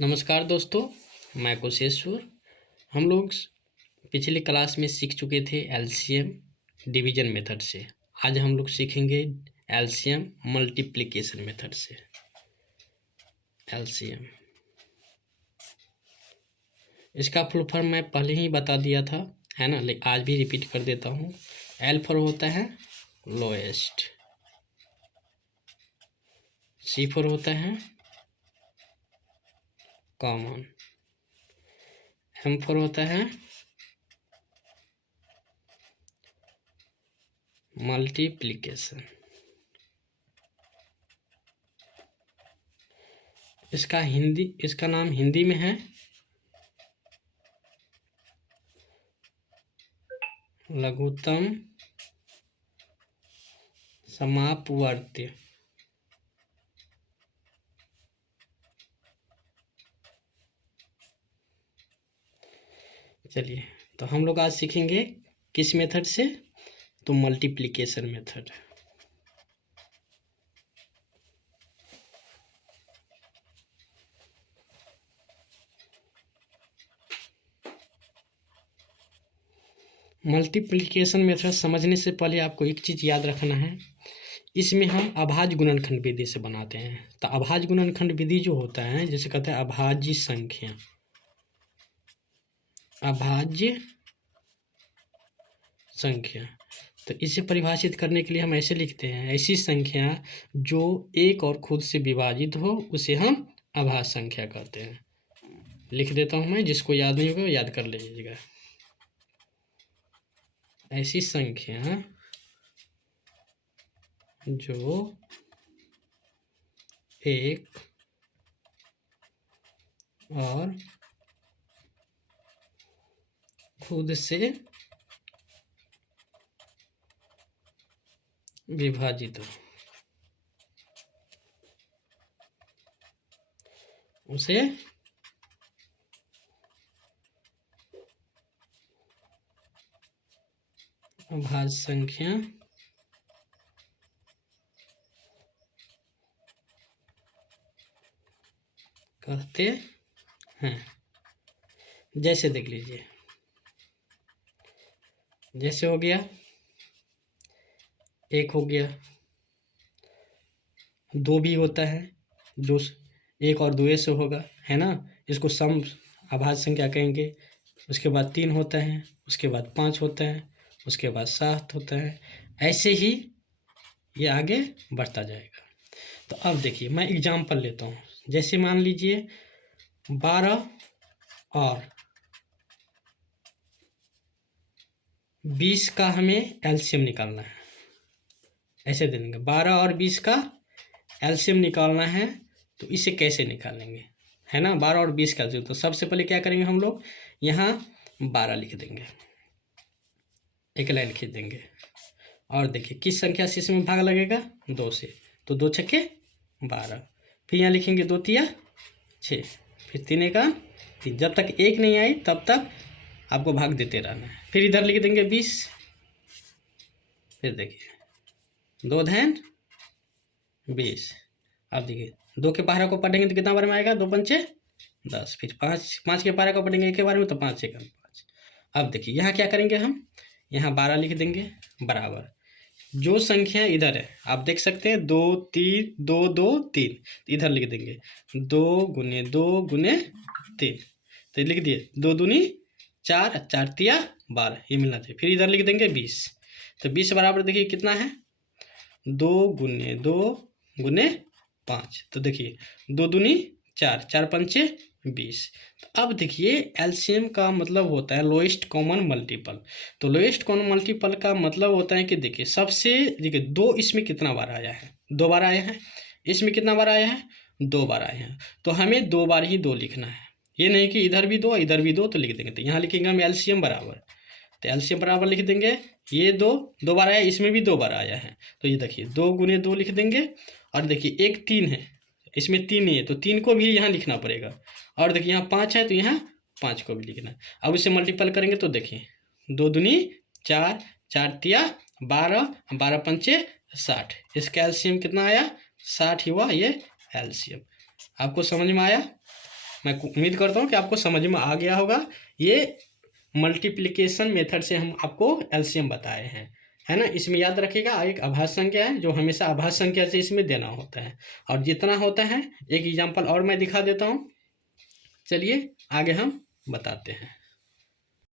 नमस्कार दोस्तों, मैं कुशेश्वर। हम लोग पिछले क्लास में सीख चुके थे एलसीएम डिवीजन मेथड से। आज हम लोग सीखेंगे एलसीएम मल्टीप्लिकेशन मेथड से। एलसीएम इसका फुल फॉर्म मैं पहले ही बता दिया था, है ना, लेकिन आज भी रिपीट कर देता हूँ। एल फॉर होता है लोएस्ट, सी फॉर होता है कॉमन, एम फॉर होता है मल्टीप्लिकेशन। इसका नाम हिंदी में है लघुत्तम समापवर्ती। चलिए, तो हम लोग आज सीखेंगे किस मेथड से, तो मल्टीप्लिकेशन मेथड। मल्टीप्लिकेशन मेथड समझने से पहले आपको एक चीज़ याद रखना है, इसमें हम अभाज्य गुणनखंड विधि से बनाते हैं। तो अभाज्य गुणनखंड विधि जो होता है, जैसे कहते हैं अभाज्य संख्या, अभाज्य संख्या, तो इसे परिभाषित करने के लिए हम ऐसे लिखते हैं, ऐसी संख्या जो एक और खुद से विभाजित हो उसे हम अभाज्य संख्या कहते हैं। लिख देता हूँ मैं, जिसको याद नहीं होगा याद कर लीजिएगा। ऐसी संख्या जो एक और खुद से विभाजित हो उसे अभाज्य संख्या कहते हैं। जैसे देख लीजिए, जैसे हो गया एक, हो गया दो भी होता है, जो एक और दो से होगा, है ना, इसको सम अभाज्य संख्या कहेंगे। उसके बाद 3 होता है, उसके बाद 5 होता है, उसके बाद 7 होता है। ऐसे ही ये आगे बढ़ता जाएगा। तो अब देखिए, मैं एग्जाम्पल लेता हूँ। जैसे मान लीजिए 12 और 20 का हमें एलसीएम निकालना है। ऐसे दे देंगे 12 और 20 का एलसीएम निकालना है, तो इसे कैसे निकालेंगे, है ना। 12 और 20 का तो सबसे पहले क्या करेंगे हम लोग, यहाँ 12 लिख देंगे, एक लाइन खींच देंगे। और देखिए किस संख्या से इसमें भाग लगेगा, 2 से, तो 2 छक्के 12। फिर यहाँ लिखेंगे 2 तिया 6, फिर 3 एका 3। जब तक 1 नहीं आई तब तक आपको भाग देते रहना है। फिर इधर लिख देंगे 20। फिर देखिए 2 धन 20। अब देखिए 2 के पहाड़ा को पढ़ेंगे तो कितना बार में आएगा, 2 पंचे 10। फिर 5 के पहाड़ा को पढ़ेंगे एक के बारे में, तो 5 एकम 5। अब देखिए यहाँ क्या करेंगे हम, यहाँ 12 लिख देंगे बराबर जो संख्या इधर है, आप देख सकते हैं 2 3 2 2 3, इधर लिख देंगे 2 गुने 2 गुने 3, तो लिख दिए 2 दूनी 4, 4 तिया 12, ये मिलना चाहिए। फिर इधर लिख देंगे 20, तो 20 बराबर देखिए कितना है, 2 गुने 2 गुने 5, तो देखिए 2 दूनी 4, 4 पंचे 20। तो अब देखिए एलसीएम का मतलब होता है लोएस्ट कॉमन मल्टीपल। तो लोएस्ट कॉमन मल्टीपल का मतलब होता है कि देखिए सबसे, देखिए 2 इसमें कितना बार आया है, 2 बार आया है। इसमें कितना बार आया है, 2 बार आए हैं। तो हमें 2 बार ही 2 लिखना है, ये नहीं कि इधर भी 2 इधर भी 2, तो लिख देंगे। तो यहाँ लिखेंगे हम एलसीएम बराबर, तो एलसीएम बराबर लिख देंगे, ये 2 बार आया, इसमें भी 2 बार आया है, तो ये देखिए 2 गुने 2 लिख देंगे। और देखिए एक 3 है, इसमें 3 नहीं है, तो 3 को भी यहाँ लिखना पड़ेगा। और देखिए यहाँ 5 है, तो यहाँ 5 को भी लिखना। अब इसे मल्टीपल करेंगे तो देखिए 2 दूनी 4, 4 तिया 12, 12 पंचे 60। इसका एलसीएम कितना आया, 60 ही हुआ ये एलसीएम। आपको समझ में आया। मैं उम्मीद करता हूँ कि आपको समझ में आ गया होगा। ये मल्टीप्लिकेशन मेथड से हम आपको एलसीएम बताए हैं, है ना। इसमें याद रखिएगा एक आभाज्य संख्या है जो हमेशा आभाज्य संख्या से इसमें देना होता है, और जितना होता है, एक एग्जांपल और मैं दिखा देता हूँ। चलिए आगे हम बताते हैं।